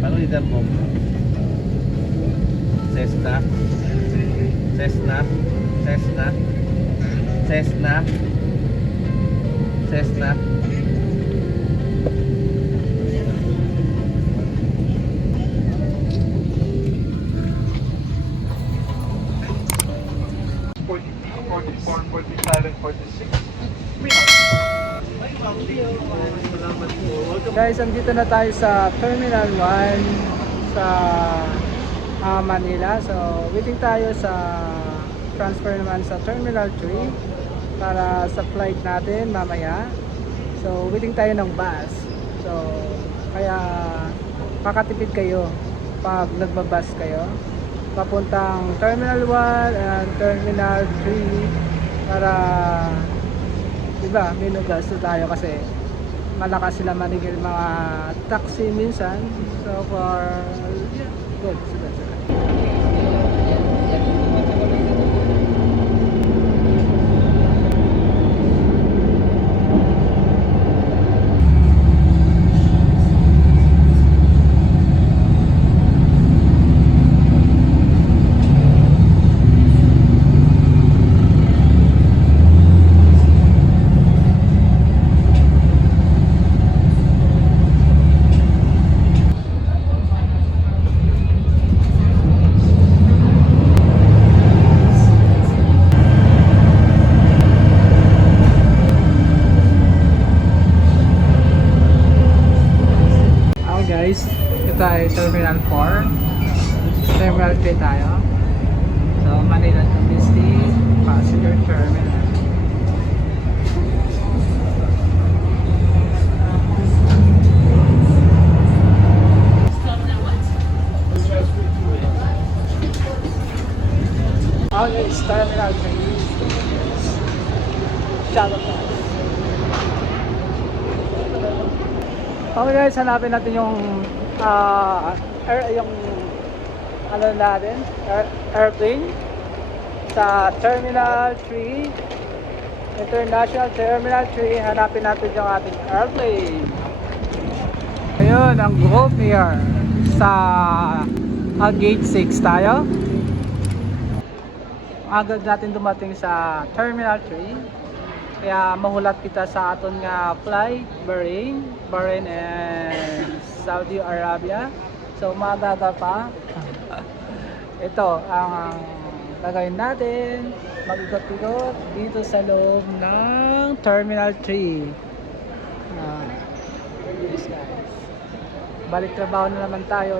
Paano leader mo? Cessna. Cessna. Cessna. Cessna. Cessna. Guys, andito na tayo sa Terminal 1 sa ah, Manila. So, waiting tayo sa transfer naman sa Terminal 3 para sa flight natin mamaya. So, waiting tayo ng bus. So, kaya makatipid kayo pag nagbabas kayo papuntang Terminal 1 and Terminal 3 para diba, minugasto tayo kasi malakas sila manigil mga taxi minsan. So for yeah, good sila sila. Okay guys, ito ay Terminal 4. 3 tayo. So Manila to Misty Passenger Terminal. Okay, it's Terminal 3. Shallow Pass. Okay guys, hanapin natin yung ah air, yung ano natin, air, airplane? Sa Terminal 3 International Terminal 3 hanapin natin yung ating airplane. Ayun, ang Gulf Air sa ah, gate 6 tayo. Agad natin dumating sa Terminal 3 kaya mahulat kita sa aton nga flight Bahrain, Bahrain and Saudi Arabia. So magaga pa. Ito ang gagawin natin. Mag-ikot-ikot dito sa loob ng Terminal 3. Ah, yes guys. Balik trabaho na naman tayo.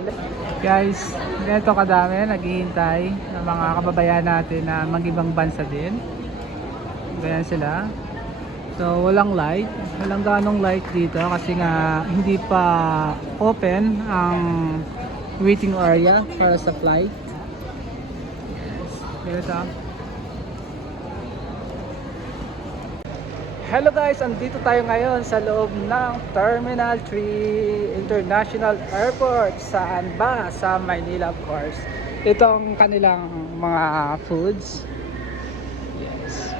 Guys, ganito kadami naghihintay ng mga kababayan natin na mag-ibang bansa din. Ganyan sila. So, walang light. Walang ganong light dito kasi nga hindi pa open ang waiting area para sa flight. Ganito. Hello guys, andito tayo ngayon sa loob ng Terminal 3 International Airport. Saan ba? Sa Maynila of course. Itong kanilang mga foods. Yes.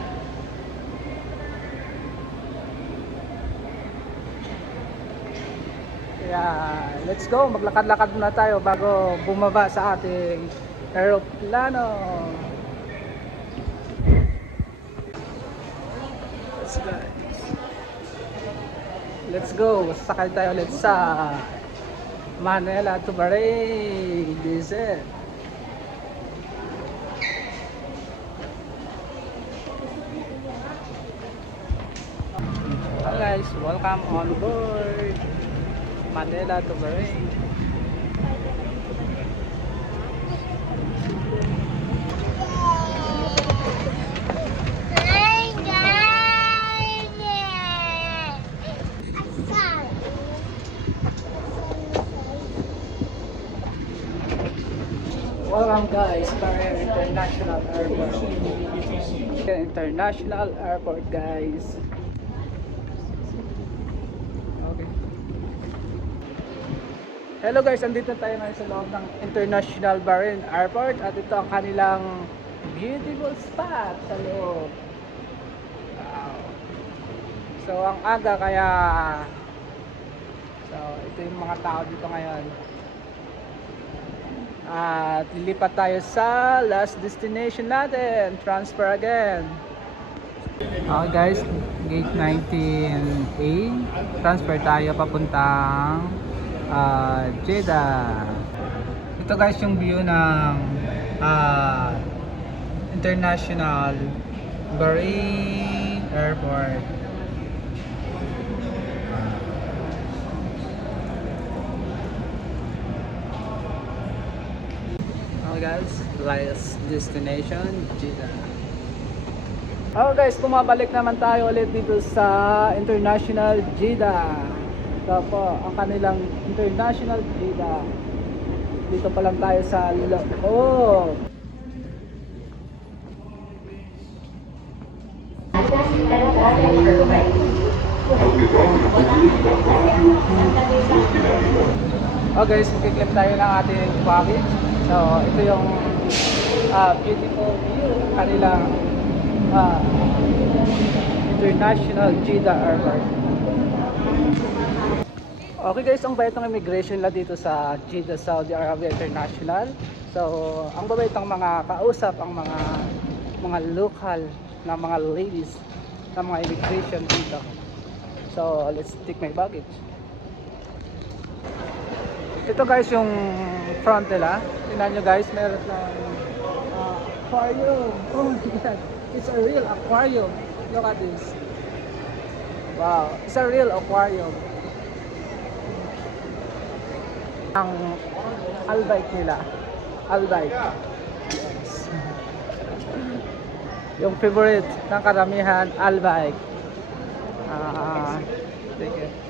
Kaya let's go, maglakad-lakad muna tayo bago bumaba sa ating aeroplano. Let's go. Let's go, sakay tayo ulit sa Manila to Bahrain. It. Hello guys, welcome on board Manila to Bahrain. Guys, Bahrain International Airport. International Airport guys. Okay. Hello guys, andito tayo ngayon sa loob ng International Bahrain Airport at ito ang kanilang beautiful spot sa loob. Wow. So ang aga kaya So, ito yung mga tao dito ngayon. At lilipat tayo sa last destination natin. Transfer again. Okay guys, gate 19A. Transfer tayo papuntang ah, Jeddah. Ito guys yung view ng ah, International Bahrain Airport. Okay guys, last destination, Jeddah. Okay guys, bumabalik naman tayo ulit dito sa International Jeddah. Ito ang kanilang International Jeddah. Dito pa lang tayo sa loob. Oh guys, magkiklip tayo ng ating package. So, ito yung ah, beautiful view ng kanilang ah, International Jeddah Airport. Okay guys, ang bayad ng immigration la dito sa Jeddah, Saudi Arabia International. So, ang babayad ng mga kausap, ang mga mga local na mga ladies na mga immigration dito. So, let's take my baggage. Ito guys yung front nila. Tingnan nyo guys, meron ng uh, aquarium. Oh my god. It's a real aquarium. Look at this. Wow. It's a real aquarium. Ang albike nila. Albike. Yes. yung favorite ng karamihan, albike. Ah, sige.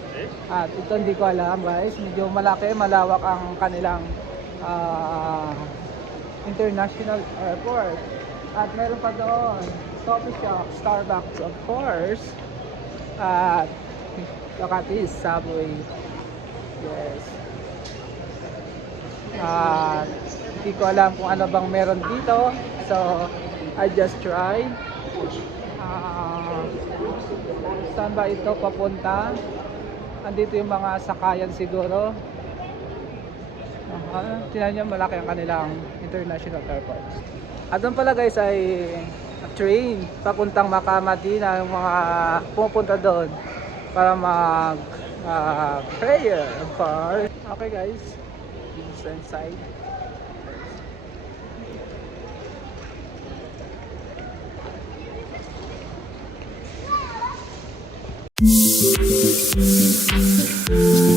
At ito hindi ko alam guys, medyo malaki, malawak ang kanilang ah, international airport. At meron pa doon, coffee shop, Starbucks of course. At Locatis, Subway. Yes. At hindi ko alam kung ano bang meron dito. So, I just try. Ah, saan ba ito papunta? Andito yung mga sakayan siguro. Aha, tingnan nyo malaki ang kanilang international airport. At doon pala guys ay train papuntang Makamadina yung mga pupunta doon para mag ah, prayer of course. Okay guys, this is inside. うん。